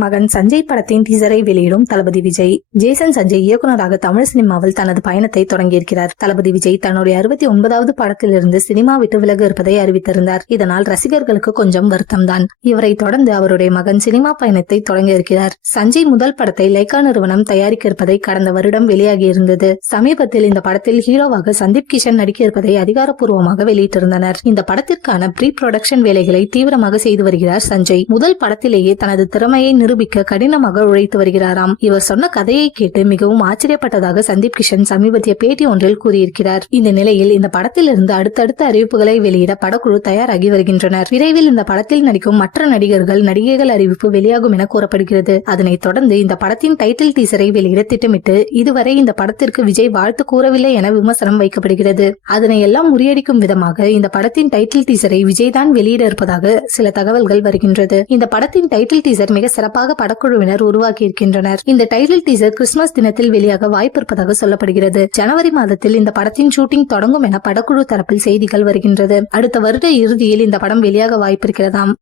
மகன் சஞ்சய் படத்தின் டீசரை வெளியிடும் தளபதி விஜய். ஜேசன் சஞ்சய் இயக்குநராக தமிழ் சினிமாவில் தனது பயணத்தை தொடங்கியிருக்கிறார். தளபதி விஜய் தன்னுடைய 69வது படத்திலிருந்து சினிமா விட்டு விலக இருப்பதை அறிவித்திருந்தார். இதனால் ரசிகர்களுக்கு கொஞ்சம் வருத்தம் தான். இவரை தொடர்ந்து அவருடைய மகன் சினிமா பயணத்தை தொடங்க இருக்கிறார். சஞ்சய் முதல் படத்தை லைகா நிறுவனம் தயாரிக்க இருப்பதை கடந்த வருடம் வெளியாகி இருந்தது. சமீபத்தில் இந்த படத்தில் ஹீரோவாக சந்தீப் கிஷன் நடிக்க இருப்பதை அதிகாரப்பூர்வமாக வெளியிட்டிருந்தனர். இந்த படத்திற்கான ப்ரீ புரொடக்ஷன் வேலைகளை தீவிரமாக செய்து வருகிறார் சஞ்சய். முதல் படத்திலேயே தனது திறமையை நிரூபிக்க கடினமாக உழைத்து வருகிறாராம். இவர் சொன்ன கதையை கேட்டு மிகவும் ஆச்சரியப்பட்டதாக சந்தீப் கிஷன் சமீபத்திய பேட்டி ஒன்றில் கூறியிருக்கிறார். இந்த நிலையில் இந்த படத்திலிருந்து அடுத்தடுத்த அறிவிப்புகளை வெளியிட படக்குழு தயாராகி வருகின்றனர். விரைவில் இந்த படத்தில் நடிக்கும் மற்ற நடிகர்கள் நடிகைகள் அறிவிப்பு வெளியாகும் என கூறப்படுகிறது. அதனைத் தொடர்ந்து இந்த படத்தின் டைட்டில் டீசரை வெளியிட திட்டமிட்டு இதுவரை இந்த படத்திற்கு விஜய் வாழ்த்து கூறவில்லை என விமர்சனம் வைக்கப்படுகிறது. அதனை எல்லாம் முறியடிக்கும் விதமாக இந்த படத்தின் டைட்டில் டீசரை விஜய் தான் வெளியிட இருப்பதாக சில தகவல்கள் வருகின்றது. இந்த படத்தின் டைட்டில் டீசர் மிக சிறப்பாக படக்குழுவினர் உருவாக்கி இருக்கின்றனர். இந்த டைட்டில் டீசர் கிறிஸ்துமஸ் தினத்தில் வெளியாக வாய்ப்பு இருப்பதாக சொல்லப்படுகிறது. ஜனவரி மாதத்தில் இந்த படத்தின் ஷூட்டிங் தொடங்கும் என படக்குழு தரப்பில் செய்திகள் வருகின்றது. அடுத்த வருட இறுதியில் இந்த படம் வெளியாக வாய்ப்பிருக்கிறதாம்.